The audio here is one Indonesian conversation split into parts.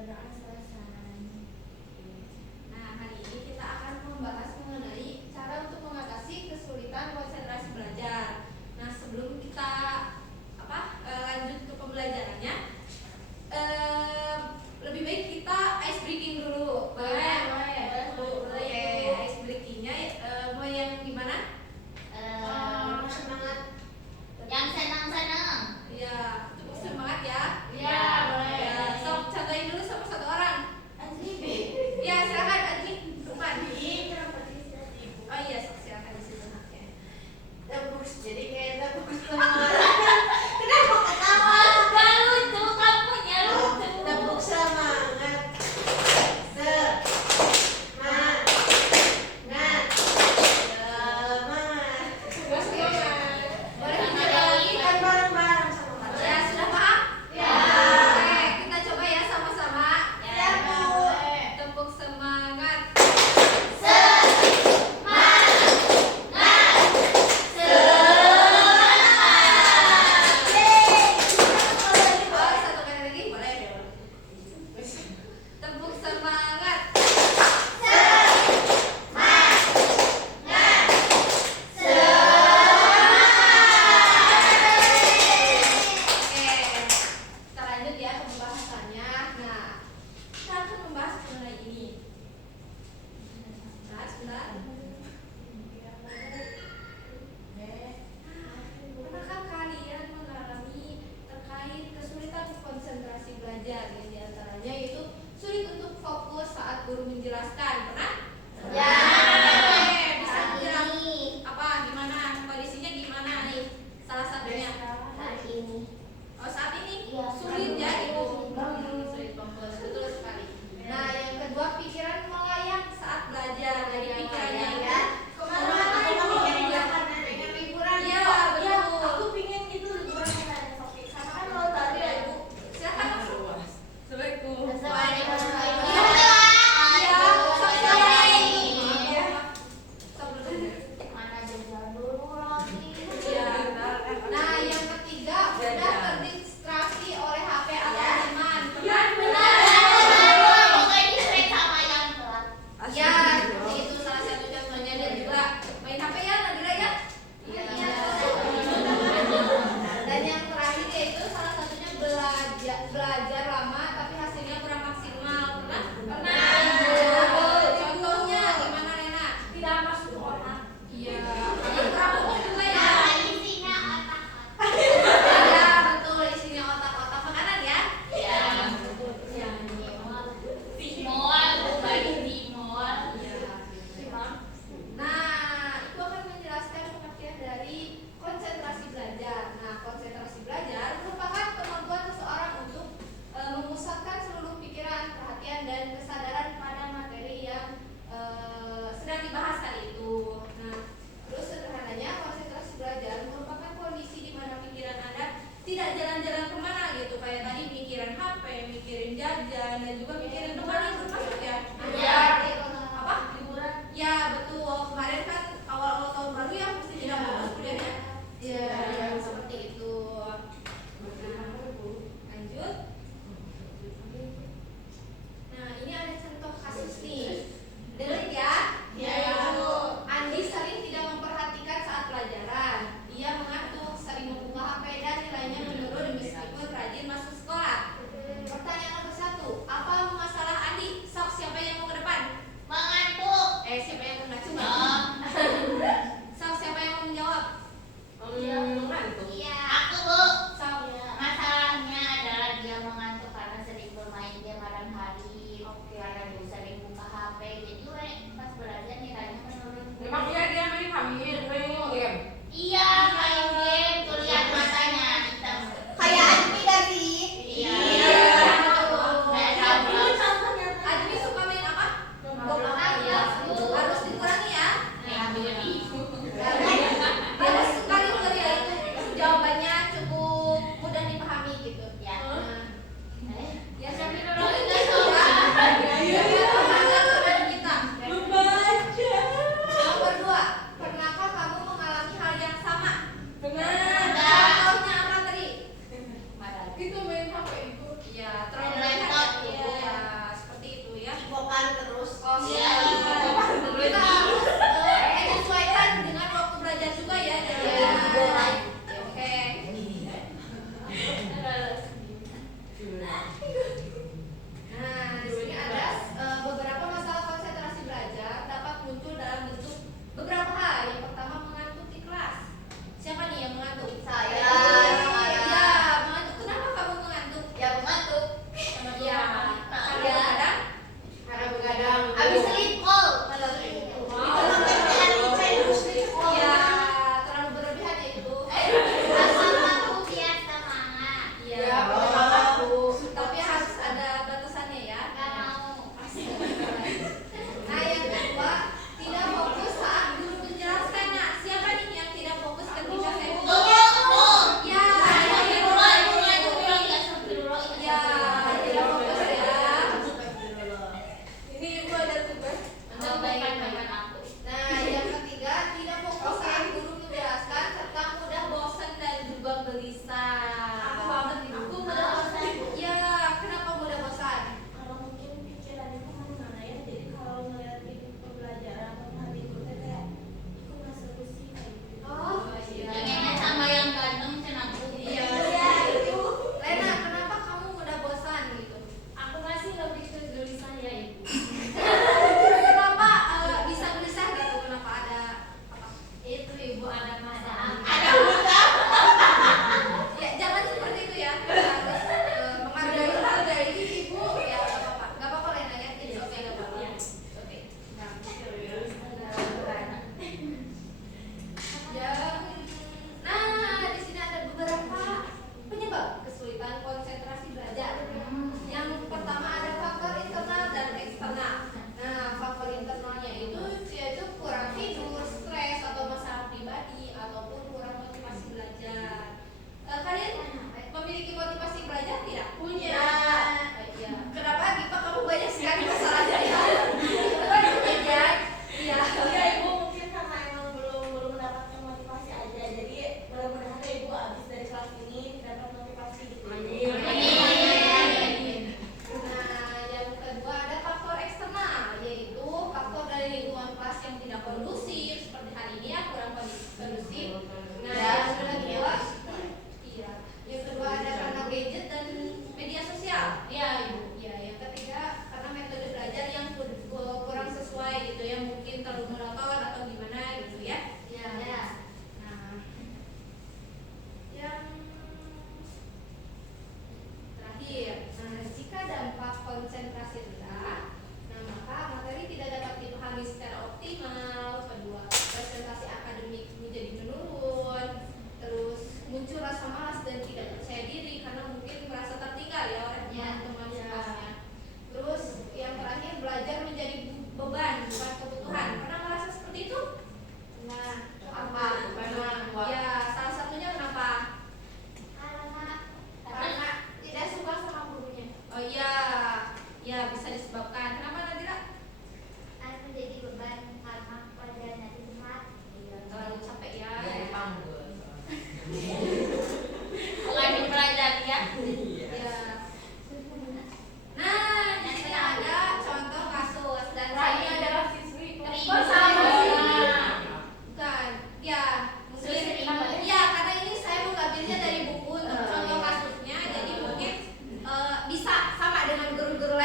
Nah, hari ini kita akan membahas mengenai cara untuk mengatasi kesulitan konsentrasi belajar. Nah, sebelum kita lanjut ke pembelajarannya, lebih baik kita ice breaking dulu. Boleh? Ice breakingnya mau yang gimana? Semangat. Yang senang-senang. Iya, cukup semangat ya. Iya, boleh. Ya, sok contohin dulu sama satu orang. Ya, silakan Adli. Depan. Oh iya, sok silakan di situ haknya. Jadi kayak tepuk semangat. Kenapa ketawa? Gak lucu, kamunya lucu. Tepuk semangat. Semangat. Boleh kita lagi? Kan bareng-bareng sama Kak. Ya, sudah paham? Ya. Oke, kita coba ya sama-sama. Ya, boleh. Tepuk semangat. Oh, satu kali lagi boleh? Tepuk semangat. Oke, kita lanjut ya ke pembahasannya. Nah, kita akan membahas mengenai ini. Sebentar. Pernahkah kalian mengalami terkait kesulitan konsentrasi belajar? Yang diantaranya yaitu sulit untuk fokus saat guru menjelaskan. Pernah? Ya. Oke, bisa Saat menjelaskan ini. apa? Gimana? Kondisinya gimana nih? Salah satunya. Saat ini. Oh, saat ini Iya, sulit ya itu. banget. Sulit fokus, betul sekali. Nah, yang kedua pikiran melayang saat belajar. Jadi pikirannya Ya. kemana-mana itu. Pengen liburan. Iya, Ya, betul. aku pingin itu liburan sama Sofi. Sama kan mau tadi ya, Ibu. Silakan langsung. Assalamualaikum. Waalaikumsalam. Iya, Mana jajan dulu lagi. iya. Nah, yang ketiga mudah terdistraksi oleh HP atau teman. Pernah? Pokoknya distract sama yang telat. Ya, seperti itu salah satu contohnya, dan juga main HP ya, Nabila ya. Iya. Dan yang terakhir yaitu salah satunya belajar lama tapi hasilnya kurang maksimal. Pernah? Contohnya gimana, Lena? Tidak masuk otak. Iya. Yang terakhir juga ya. Isinya otak. Iya, betul, isinya otak-otak makanan ya. Iya. Iya. Timol, bagi timol. Nah, itu akan menjelaskan pengertian dari konsentrasi belajar. Nah, konsentrasi belajar merupakan kemampuan seseorang untuk memusatkan seluruh pikiran, perhatian, dan kesadaran pada materi yang sedang dibahas kali itu. Nah, terus sederhananya konsentrasi belajar merupakan kondisi di mana pikiran Anda tidak jalan-jalan kemana gitu, kayak tadi mikirin HP, mikirin jajan, dan juga mikirin teman itu masuk ya. Iya. Apa? Liburan. Ya betul, kemarin kan awal-awal tahun baru ya mesti tidak fokus kuliahnya. Iya, seperti itu. Nah, lanjut. Nah, ini ada contoh kasus nih. Dengerin ya. Iya, Ibu. Andi sering tidak memperhatikan saat pelajaran. Dia mengantuk, sering membuka HP dan nilainya menurun meskipun rajin masuk sekolah. Pertanyaan nomor 1, apa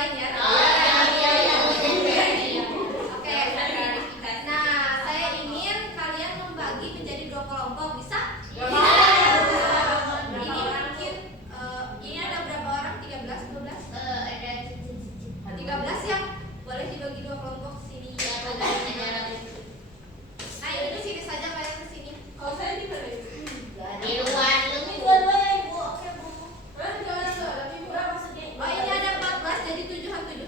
lain ya. Oke. Nah, saya ingin kalian membagi menjadi 2 kelompok, bisa? Ini mungkin ini ada berapa orang? 13, 12? 13 ya? Boleh dibagi 2 kelompok sini ya. Nah, itu sini saja kalian ke sini. Kalau saya di mana? Di luar Ini dua-duanya ibu. Oke bu. Jangan tapi bu maksudnya. Oh, ini ada 14 jadi 7-an 7.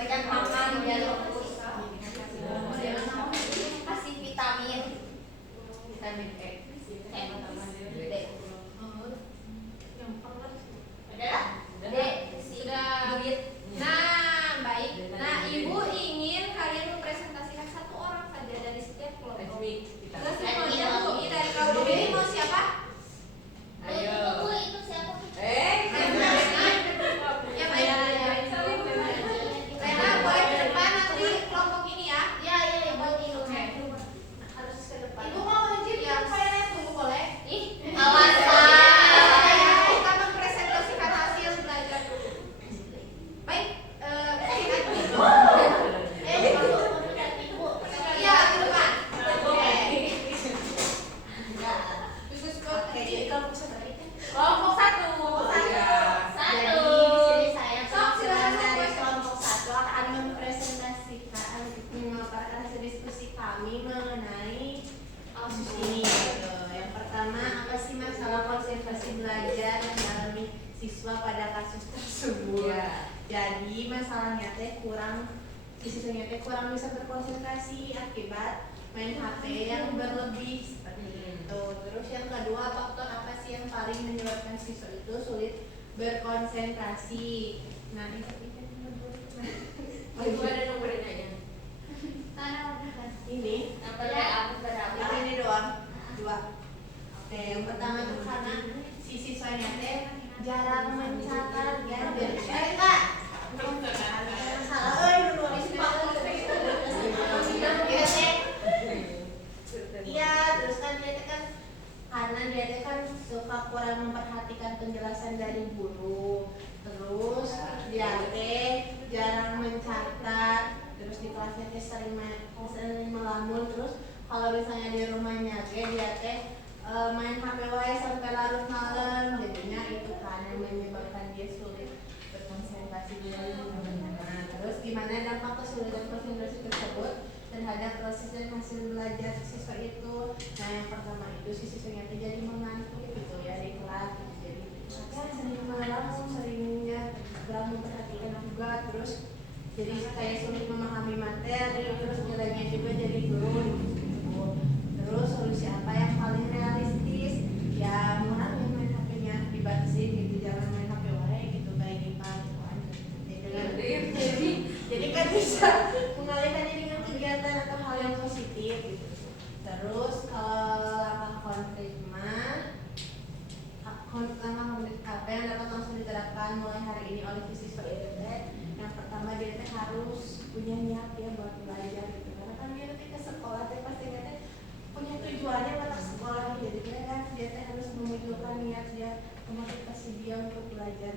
banyak makan biar fokus. Kasih vitamin E, D. Adalah D. Sudah. Nah, baik. Nah, Ibu ingin kalian mempresentasikan satu orang saja dari setiap kelompok. Terus ini dari kaum ini mau siapa? Ayo. Itu siapa? Yang lain. Rena boleh ke depan nanti kelompok ini ya. Iya, Ibu ini. Harus ke depan. Ibu mau izin ya? Saya tunggu boleh? Awas. Kita mempresentasikan hasil belajar dulu. Baik, iya di depan. Kelompok 1. Jadi di sini saya Sok, silakan, dari Sok. kelompok 1 akan mempresentasikan memaparkan hasil diskusi kami mengenai kasus ini. Yang pertama, apa sih masalah konsentrasi belajar yang dialami siswa pada kasus tersebut? Jadi masalahnya siswanya kurang bisa berkonsentrasi akibat main HP yang berlebih seperti itu. Terus yang kedua, faktor apa sih yang paling menyebabkan siswa itu sulit berkonsentrasi? Nah, itu Ada nomornya ya. ini Nomornya aku berapa? yang ini doang, 2. Oke, yang pertama tuh karena si siswanya teh jarang mencatat ya. Enggak. Salah dulu Iya, terus kan dia teh kan karena dia teh kan suka kurang memperhatikan penjelasan dari guru. Terus dia teh jarang mencatat, terus di kelasnya teh sering melamun. Terus kalau misalnya di rumahnya dia teh main HP wae sampai larut malam, jadinya itu kan yang menyebabkan dia sulit berkonsentrasi di rumah. Nah, terus gimana dampak kesulitan konsentrasi tersebut terhadap proses dan hasil belajar siswa itu? Nah, yang pertama itu si siswanya itu jadi mengantuk gitu ya di kelas, jadi ya sering malam, seringnya kurang memperhatikan juga, terus jadi kayak sulit memahami materi, terus nilainya juga jadi turun gitu. Terus solusi apa yang paling realistis? Ya ngurangin main HP-nya, dibatasin gitu, jangan main HP wae gitu kayak gitu kan. Jadi kan bisa mengalihkannya dengan kegiatan atau hal yang positif gitu. Terus kalau langkah konkret apa yang dapat langsung diterapkan mulai hari ini oleh siswa itu? Yang pertama dia teh harus punya niat ya buat belajar gitu, karena kan dia nanti ke sekolah teh pasti dia teh punya tujuannya pada sekolah, jadi kan dia teh harus memunculkan niat dia, memotivasi dia untuk belajar.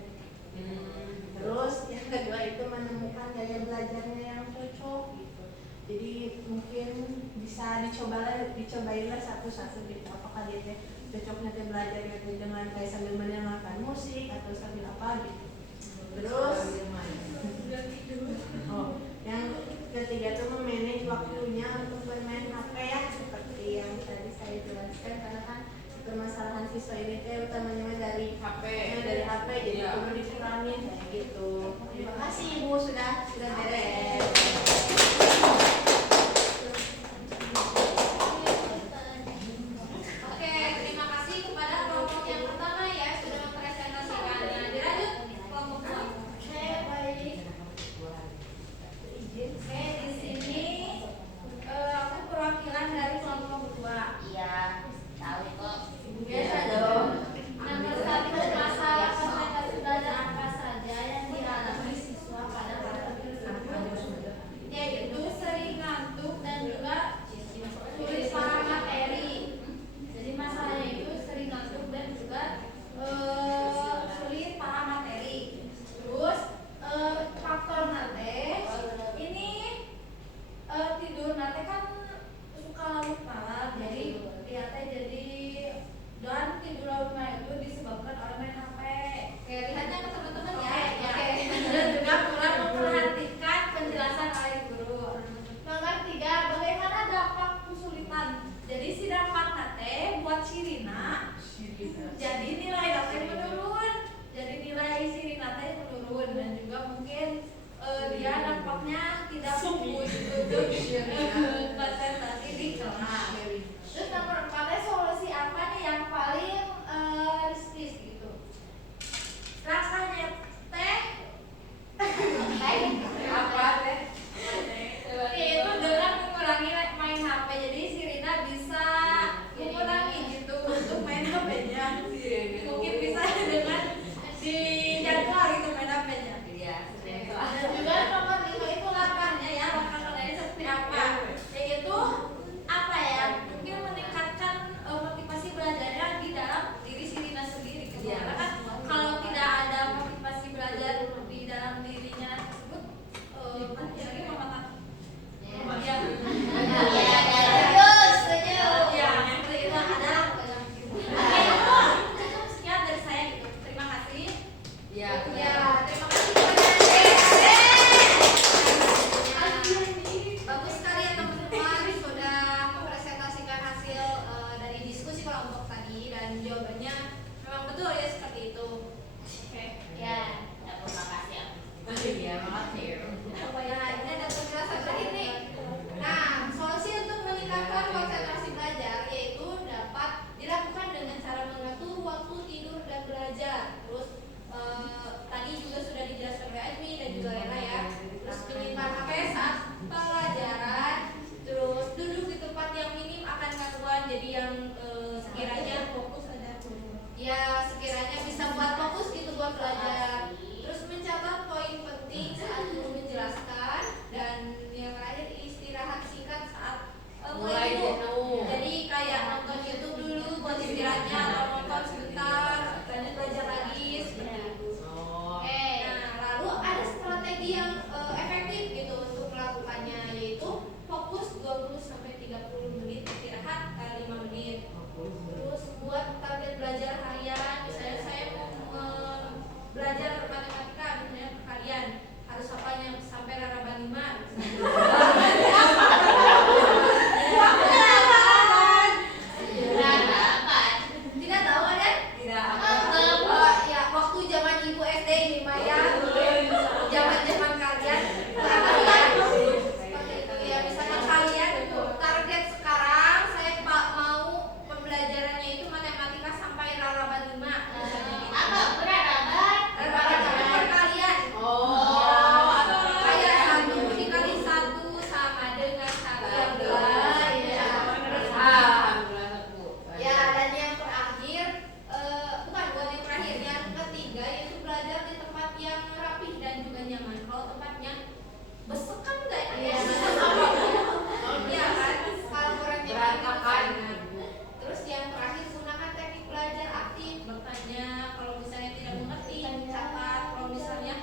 Terus yang kedua itu menemukan gaya belajarnya yang cocok gitu. Jadi mungkin bisa dicobainlah satu-satu gitu. Apakah dia teh cocoknya teh belajarnya teh dengan kayak sambil mendengarkan musik atau sambil apa gitu. Terus yang ketiga itu memanage waktunya untuk bermain HP ya, seperti yang tadi saya jelaskan, karena kan permasalahan siswa ini teh utamanya dari HP, jadi perlu dikurangin kayak gitu. Terima kasih Ibu, sudah beres. Oke, terima kasih kepada kelompok yang pertama ya sudah mempresentasikan. Nah, dilanjut kelompok 2. Oke, di sini aku perwakilan dari kelompok 2. Iya, tahu kok. Biasa dong. Nomor 1, masalah konsentrasi belajar apa saja yang dialami siswa pada mata tersebut, yaitu sering ngantuk dan juga sulit paham materi. Jadi masalahnya itu sering ngantuk dan juga sulit paham materi. Terus faktor nate ini tidur nate kan suka larut malam, jadi lihatnya jadi dan tidur larut malam itu disebabkan oleh main HP. Oke, lihatnya ke teman-teman ya. Oke. Dan juga kurang memperhatikan penjelasan oleh guru. Nomor 3, bagaimana dampak kesulitan? Jadi si dampak nate buat Sirina. Jadi nilai nate menurun. Jadi nilai Sirina teh menurun, dan juga mungkin dia dampak konsentrasi di kelas. Terus nomor 4-nya solusi apa nih yang paling realistis gitu? Rasanya teh Apa teh? itu dengan mengurangi main HP, jadi si Rina bisa mengurangi gitu untuk main HP-nya. Mungkin bisa dengan dijadwal gitu main HP-nya. Iya. Dan juga nomor 5 itu langkahnya ya, langkah-langkahnya seperti apa? Yaitu apa ya? Mungkin meningkatkan motivasi belajarnya di dalam diri si Rina sendiri. Iya. Karena kan kalau tidak ada motivasi belajar di dalam dirinya tersebut, lagi mematah. Ya. Ya, yang kelima adalah cukup sekian dari saya gitu. Terima kasih. Iya. Ya, terima kasih kepada Bagus sekali ya teman-teman sudah mempresentasikan hasil dari diskusi kelompok tadi dan jawabannya memang betul ya seperti itu. Oke. ya, terima kasih. Iya, makasih. Nah, ini ada penjelasan terakhir nih. Nah, solusi untuk meningkatkan konsentrasi belajar yaitu dapat dilakukan dengan cara mengatur waktu tidur dan belajar. Terus tadi juga sudah dijelaskan oleh Azmi dan juga Lena ya. Terus menyimpan HP saat pelajaran. Terus duduk di tempat yang minim akan gangguan. Jadi yang sekiranya Fokus aja. ya sekiranya bisa buat fokus gitu buat belajar. Terus mencatat poin penting saat guru menjelaskan dan yang terakhir istirahat singkat saat mulai jenuh. Jadi kayak nonton YouTube dulu buat istirahatnya atau nonton sebentar lanjut belajar lagi seperti itu. Nah, lalu ada strategi yang efektif gitu untuk melakukannya yaitu fokus 20 sampai 30 menit, istirahat 5 menit. Terus buat target belajar harian, misalnya saya mau belajar matematika misalnya kalian harus hafalnya sampai Raraban 5. Tidak tahu ada? Tidak. Ya waktu zaman ibu SD ini Maya, zaman kalian. Seperti itu ya, misalnya kalian target sekarang saya mau pembelajarannya itu matematika sampai Raraban 5. Apa berapa? Raraban perkalian. Kayak 1 dikali 1 sama dengan 11. Ya, dan yang terakhir, bukan yang terakhir, yang ketiga yaitu belajar di tempat yang rapih dan juga nyaman. Kalau tempatnya besok kan enggak ya? Iya kan? Kalau kurangnya berantakan. Terus yang terakhir gunakan teknik belajar aktif, bertanya kalau misalnya tidak mengerti, catat. Kalau misalnya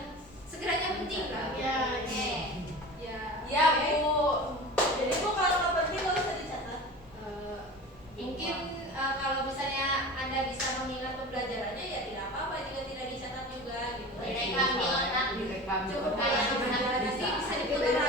sekiranya penting lah. Ya. Oke. Ya. Ya, Bu. Jadi Bu kalau nggak penting nggak usah dicatat. Mungkin kalau misalnya Anda bisa mengingat pembelajarannya ya tidak apa-apa jika tidak dicatat juga gitu. Direkam di otak. Cukup kalau pembelajaran nanti bisa diputar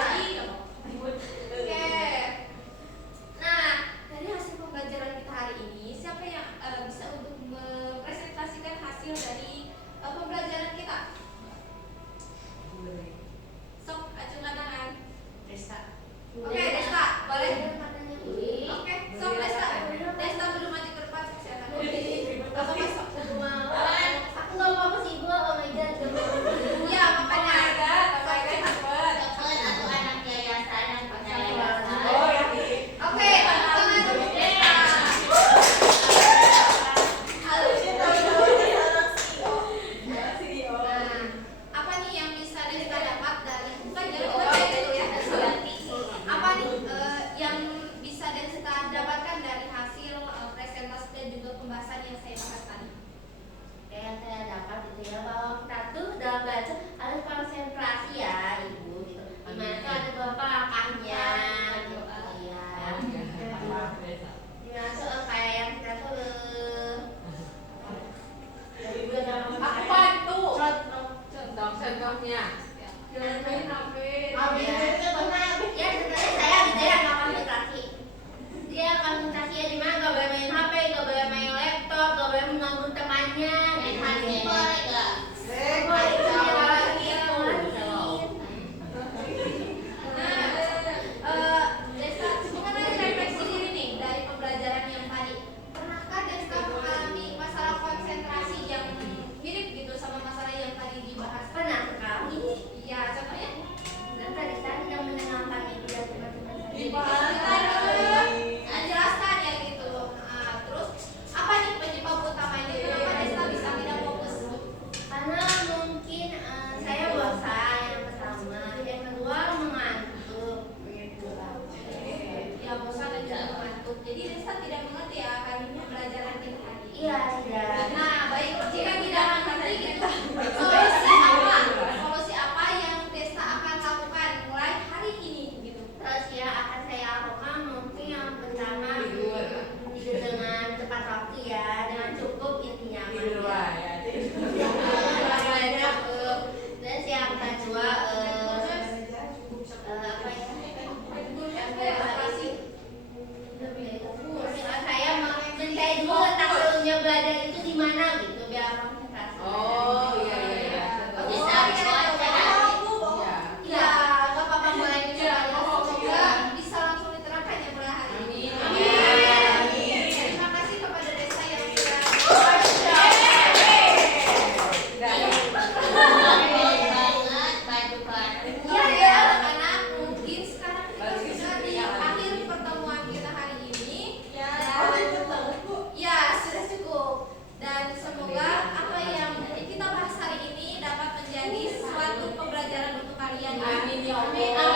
ya Amin. Allah.